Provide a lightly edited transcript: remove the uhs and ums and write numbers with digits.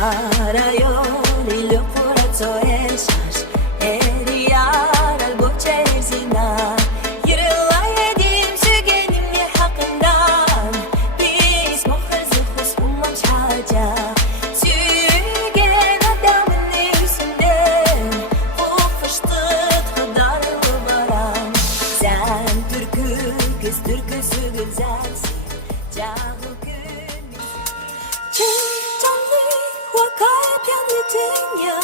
Karayol ile Fırat'o eşaş Eriyar alboçe zina Yırılaydim sügenimle hakkından Biz muhırızı hus ummamış haca Sügen adamın yüzünden Bu fıştık kadarlı baran Sen türküsü güzelsin Cahil gün Canlı vakayet yanıtın ya